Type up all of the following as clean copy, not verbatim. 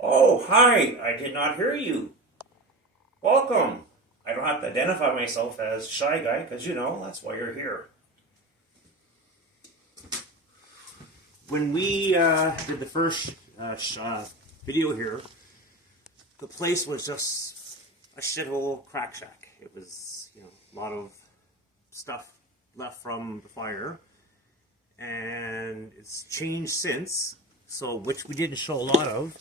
Oh, hi! I did not hear you. Welcome. I don't have to identify myself as Shy Guy, because, that's why you're here. When we did the first video here, the place was just a shithole crack shack. It was, a lot of stuff left from the fire. And it's changed since. So, which we didn't show a lot of,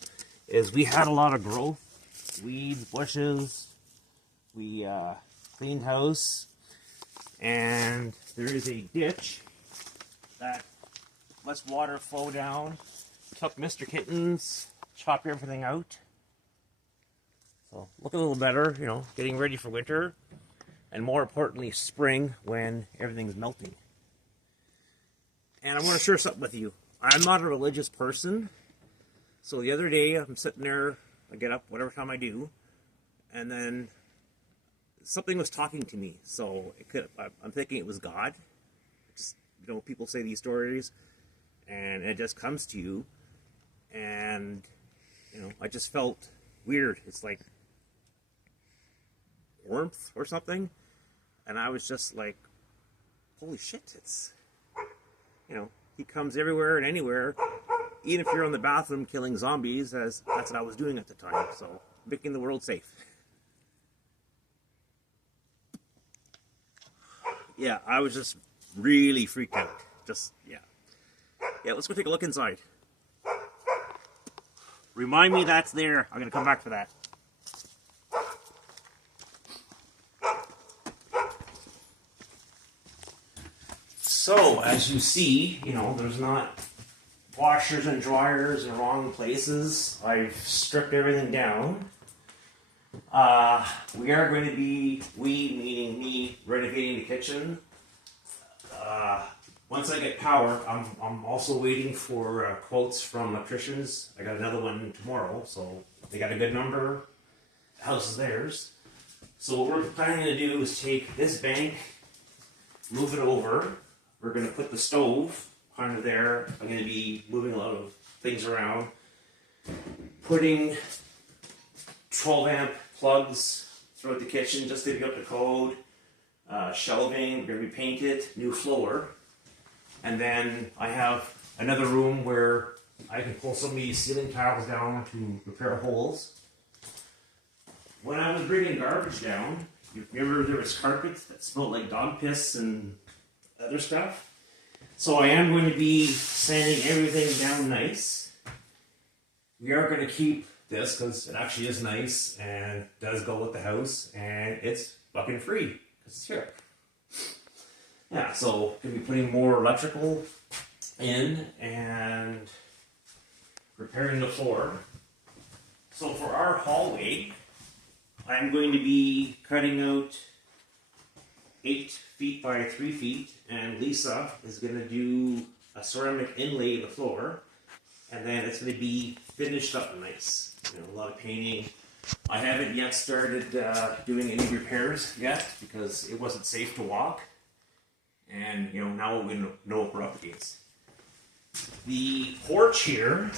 is we had a lot of growth, weeds, bushes. We cleaned house, and there is a ditch that lets water flow down. Took Mr. Kittens, chopped everything out. So look a little better, getting ready for winter, and more importantly, spring when everything's melting. And I want to share something with you. I'm not a religious person, so the other day I'm sitting there, I get up whatever time I do, and then something was talking to me. So I'm thinking it was God. Just, people say these stories, and it just comes to you, and I just felt weird. It's like warmth or something, and I was just like, holy shit! It's he comes everywhere and anywhere, even if you're in the bathroom killing zombies, as that's what I was doing at the time. So making the world safe. Yeah, I was just really freaked out. Yeah, let's go take a look inside. Remind me that's there. I'm going to come back for that. So, as you see, there's not washers and dryers in the wrong places. I've stripped everything down. We are going to be, meaning me, renovating the kitchen. Once I get power, I'm also waiting for quotes from electricians. I got another one tomorrow, so they got a good number. The house is theirs. So what we're planning to do is take this bank, move it over. We're going to put the stove under there. I'm going to be moving a lot of things around. Putting 12 amp plugs throughout the kitchen just to get up to code. Shelving, we're going to repaint it, new floor. And then I have another room where I can pull some of these ceiling tiles down to repair holes. When I was bringing garbage down, you remember there was carpet that smelled like dog piss and other stuff? So I am going to be sanding everything down nice. We are going to keep this because it actually is nice and does go with the house, and it's fucking free because it's here. Yeah, so going to be putting more electrical in and repairing the floor. So for our hallway, I'm going to be cutting out 8 feet by 3 feet, and Lisa is going to do a ceramic inlay of the floor, and then it's going to be finished up nice. A lot of painting. I haven't yet started doing any repairs yet because it wasn't safe to walk, and now we know what we're up against. The porch here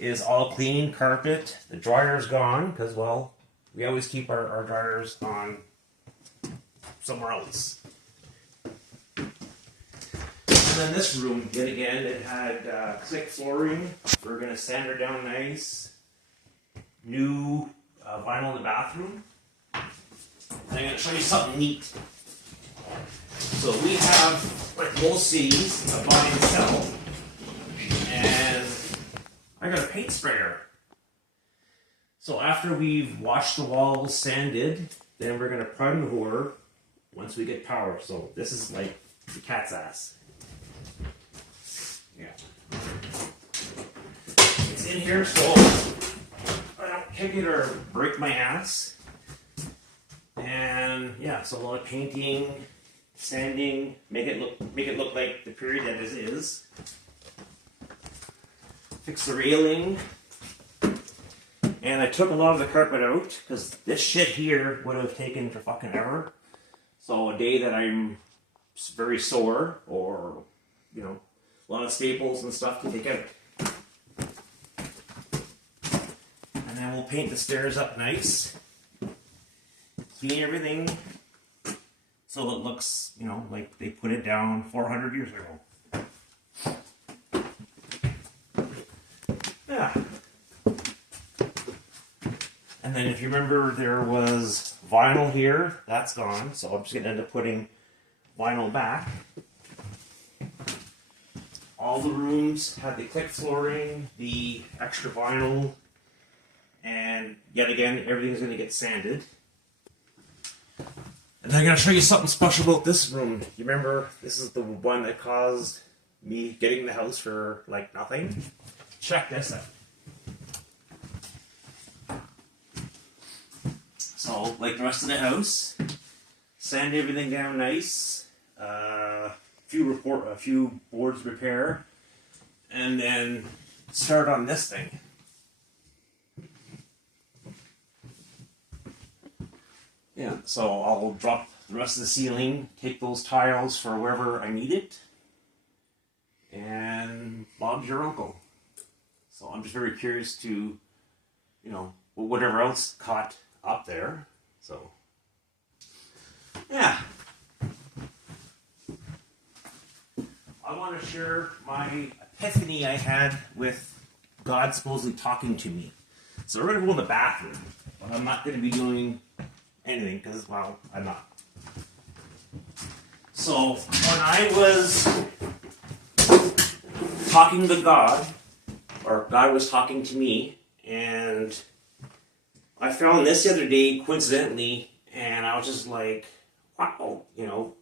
is all clean, carpet. The dryer's gone because, well, we always keep our dryers on somewhere else. And then this room, yet again, it had thick flooring. We're going to sand her down nice. New vinyl in the bathroom. And I'm going to show you something neat. So we have, like most cities, a buy and sell. And I got a paint sprayer. So after we've washed the walls, sanded, then we're going to prime her once we get power. So this is like the cat's ass. Yeah. It's in here so I don't kick it or break my ass. And yeah, so a lot of painting, sanding, make it look like the period that it is. Fix the railing. And I took a lot of the carpet out because this shit here would have taken for fucking ever. So a day that I'm very sore, or you know, a lot of staples and stuff to take out. And then we'll paint the stairs up nice, clean everything so it looks, you know, like they put it down 400 years ago. Yeah. And then if you remember, there was vinyl here. That's gone. So I'm just going to end up putting vinyl back. All the rooms had the click flooring, the extra vinyl, and yet again, everything's going to get sanded. And then I'm going to show you something special about this room. You remember, this is the one that caused me getting the house for like nothing? Check this out. So, like the rest of the house, sand everything down nice, a few boards repair, and then start on this thing. Yeah, so I'll drop the rest of the ceiling, take those tiles for wherever I need it, and Bob's your uncle. So I'm just very curious to, you know, whatever else caught up there. So, yeah. I want to share my epiphany I had with God supposedly talking to me. So we're going to go in the bathroom, but I'm not going to be doing anything because, well, I'm not. So when I was talking to God, or God was talking to me, and I found this the other day coincidentally, and I was just like, wow, you know,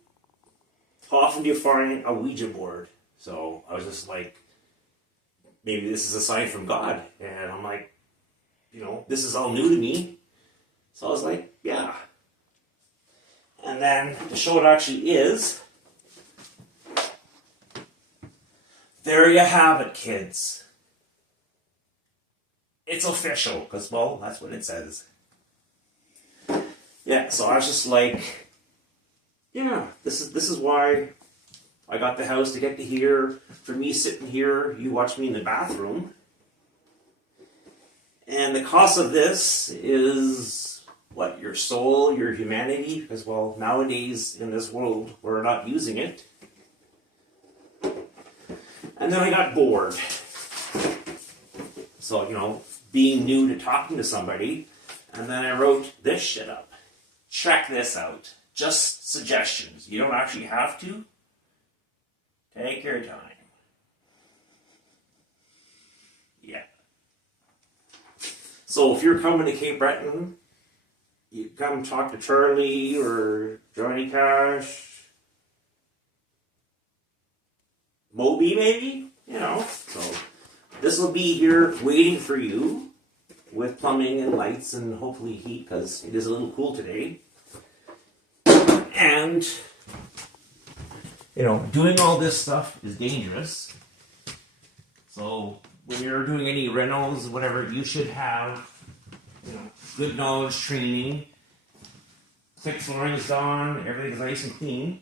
how often do you find a Ouija board? So I was just like, maybe this is a sign from God. And I'm like, you know, this is all new to me. So I was like, yeah. And then to show what it actually is, there you have it, kids. It's official, because, well, that's what it says. Yeah, so I was just like, yeah, this is why I got the house, to get to here. For me sitting here, you watch me in the bathroom. And the cost of this is, what, your soul, your humanity? Because, well, nowadays in this world, we're not using it. And then I got bored. So, you know, being new to talking to somebody. And then I wrote this shit up. Check this out. Just suggestions. You don't actually have to. Take your time. Yeah. So if you're coming to Cape Breton, you come talk to Charlie or Johnny Cash, Moby maybe, you know. So this will be here waiting for you with plumbing and lights and hopefully heat, because it is a little cool today. And, you know, doing all this stuff is dangerous. So when you're doing any rentals, whatever, you should have, you know, good knowledge training. Thick flooring is on, everything's nice and clean.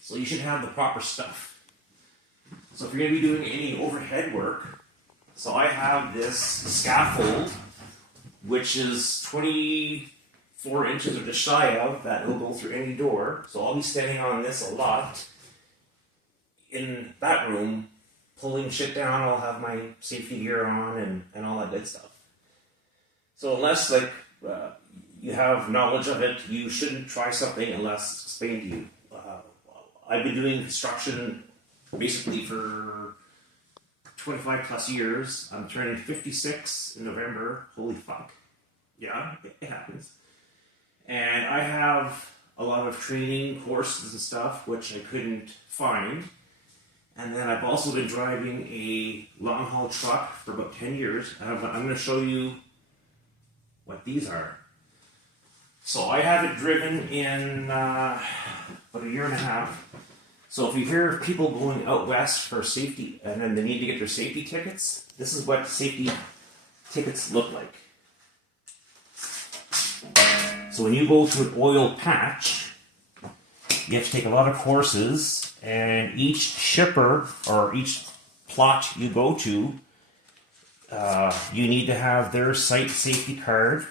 So you should have the proper stuff. So if you're going to be doing any overhead work, so I have this scaffold, which is 24 inches or just shy of that. It'll go through any door. So I'll be standing on this a lot in that room, pulling shit down. I'll have my safety gear on and all that good stuff. So unless like you have knowledge of it, you shouldn't try something unless it's explained to you. I've been doing construction basically for 25 plus years. I'm turning 56 in November. Holy fuck. Yeah, it happens. And I have a lot of training courses and stuff, which I couldn't find. And then I've also been driving a long haul truck for about 10 years. And I'm going to show you what these are. So I haven't driven in about a year and a half. So if you hear people going out west for safety, and then they need to get their safety tickets, this is what safety tickets look like. So when you go to an oil patch, you have to take a lot of courses, and each shipper or each plot you go to, you need to have their site safety card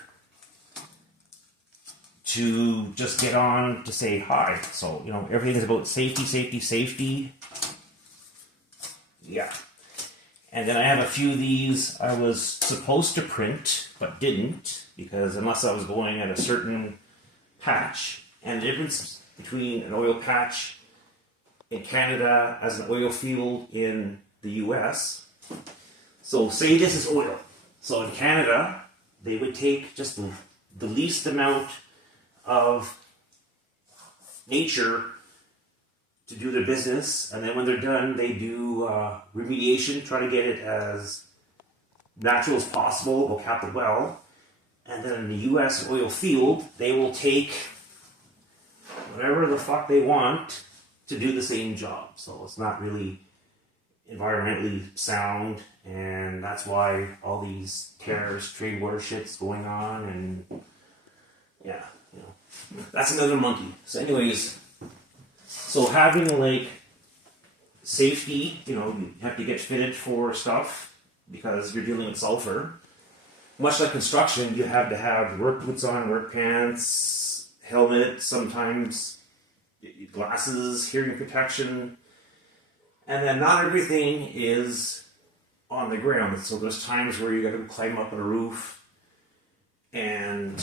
to just get on to say hi. So, you know, everything is about safety, safety, safety. Yeah. And then I have a few of these I was supposed to print, but didn't, because unless I was going at a certain patch. And the difference between an oil patch in Canada as an oil field in the US. So say this is oil. So in Canada, they would take just the least amount of nature to do their business, and then when they're done, they do remediation, try to get it as natural as possible, go cap the well, and then in the US oil field, they will take whatever the fuck they want to do the same job. So it's not really environmentally sound, and that's why all these tariffs, trade war shit's going on, and yeah, you know, that's another monkey. So anyways, so having like safety, you know, you have to get fitted for stuff because you're dealing with sulfur. Much like construction, you have to have work boots on, work pants, helmet, sometimes glasses, hearing protection. And then not everything is on the ground. So there's times where you got to climb up on a roof, and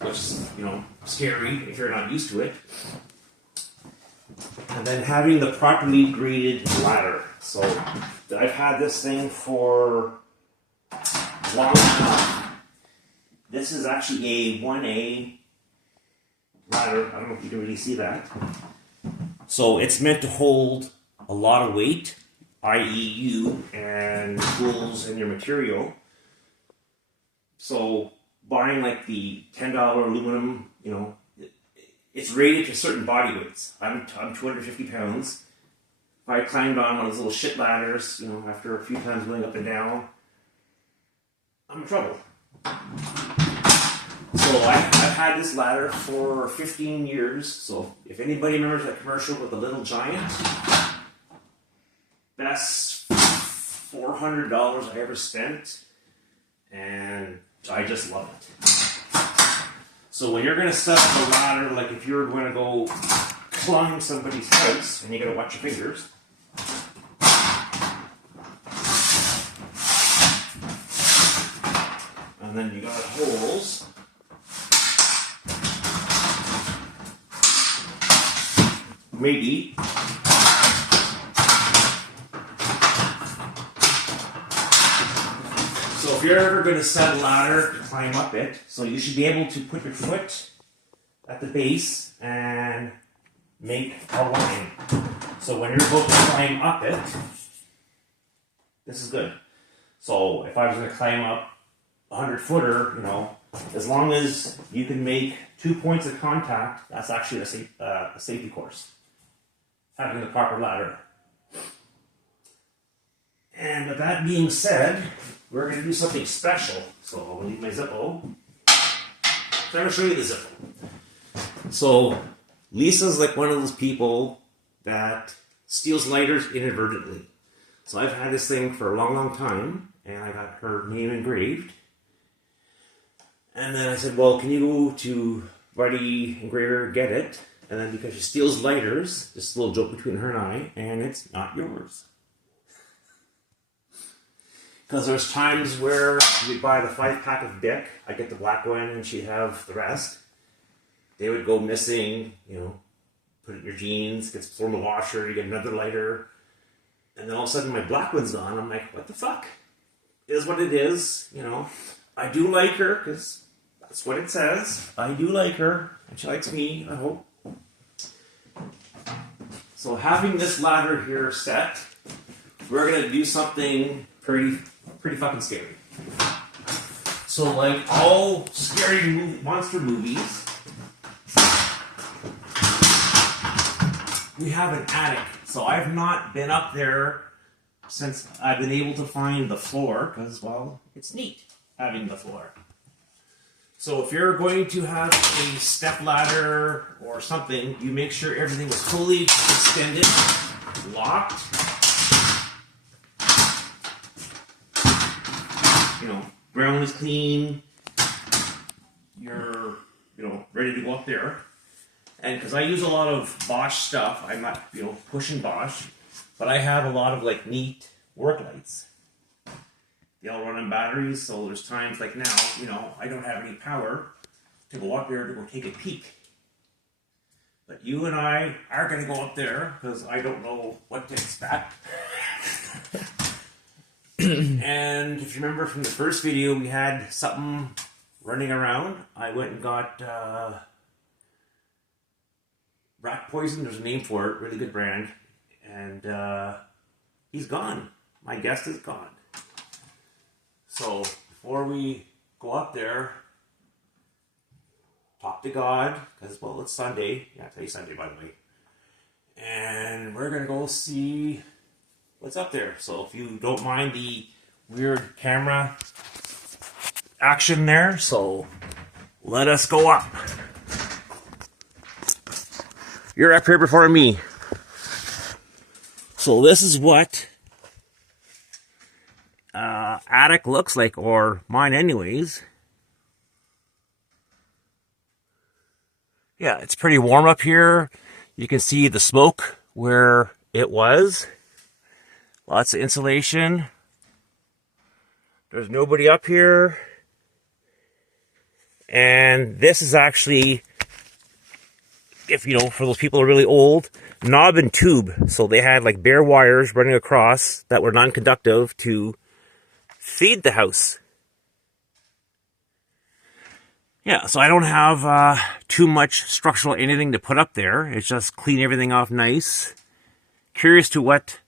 which is, you know, scary if you're not used to it. And then having the properly graded ladder. So I've had this thing for long enough. This is actually a 1A ladder. I don't know if you can really see that. So it's meant to hold a lot of weight, i.e. you and tools and your material. So buying like the $10 aluminum, you know, it's rated to certain body weights. I'm 250 pounds. If I climbed on one of those little shit ladders, you know, after a few times going up and down, I'm in trouble. So I've had this ladder for 15 years. So if anybody remembers that commercial with the Little Giant, best $400 I ever spent, and I just love it. So when you're going to set up a ladder, like if you're going to go climb somebody's house, and you got to watch your fingers. And then you got holes. Maybe. So if you're ever going to set a ladder to climb up it, so you should be able to put your foot at the base and make a line. So when you're about to climb up it, this is good. So if I was going to climb up a 100-footer, you know, as long as you can make 2 points of contact, that's actually a safety course. Having the proper ladder. And with that being said, we're going to do something special. So I'm going to leave my Zippo. So I'm going to show you the Zippo. So Lisa's like one of those people that steals lighters inadvertently. So I've had this thing for a long, long time, and I got her name engraved. And then I said, well, can you go to Buddy Engraver, get it? And then because she steals lighters, just a little joke between her and I, and it's not yours. Because there's times where we'd buy the 5-pack of Bic, I get the black one and she'd have the rest. They would go missing, you know, put it in your jeans, gets thrown in the washer, you get another lighter. And then all of a sudden my black one's gone. I'm like, what the fuck? It is what it is, you know. I do like her, because that's what it says. I do like her, and she likes me, I hope. So having this ladder here set, we're going to do something pretty fucking scary. So like all scary monster movies, we have an attic. So I've not been up there since I've been able to find the floor, because, well, it's neat having the floor. So if you're going to have a step ladder or something, you make sure everything is fully extended, locked. You know, ground is clean. You're, ready to go up there. And because I use a lot of Bosch stuff, I'm not, pushing Bosch, but I have a lot of like neat work lights. They all run on batteries, so there's times like now, I don't have any power to go up there to go take a peek. But you and I are going to go up there because I don't know what to expect. And if you remember from the first video, we had something running around. I went and got rat poison. There's a name for it, really good brand. And he's gone. My guest is gone. So before we go up there, talk to God, because, well, it's Sunday. Yeah, today's Sunday, by the way. And we're going to go see what's up there. So if you don't mind the weird camera action there, so let us go up. You're up here before me. So this is what attic looks like, or mine anyways. Yeah, it's pretty warm up here. You can see the smoke where it was. Lots of insulation. There's nobody up here. And this is actually, if for those people who are really old, knob and tube. So they had like bare wires running across that were non-conductive to feed the house. Yeah, so I don't have too much structural anything to put up there. It's just clean everything off nice. Curious to what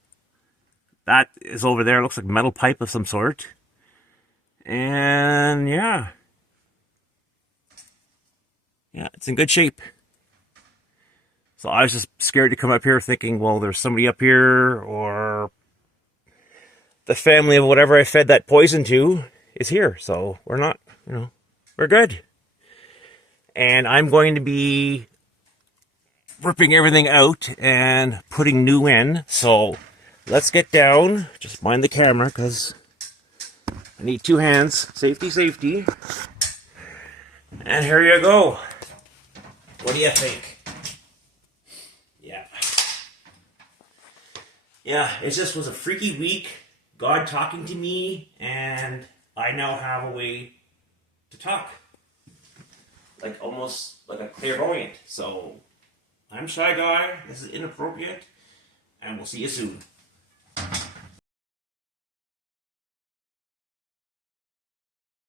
that is over there. It looks like metal pipe of some sort. And yeah. Yeah, it's in good shape. So I was just scared to come up here thinking, well, there's somebody up here, or the family of whatever I fed that poison to is here. So we're not, we're good. And I'm going to be ripping everything out and putting new in. So let's get down. Just mind the camera because I need two hands. Safety, safety. And here you go. What do you think? Yeah. Yeah, it just was a freaky week. God talking to me, and I now have a way to talk. Like almost like a clairvoyant. So I'm Shy Guy. This is inappropriate. And we'll see you soon.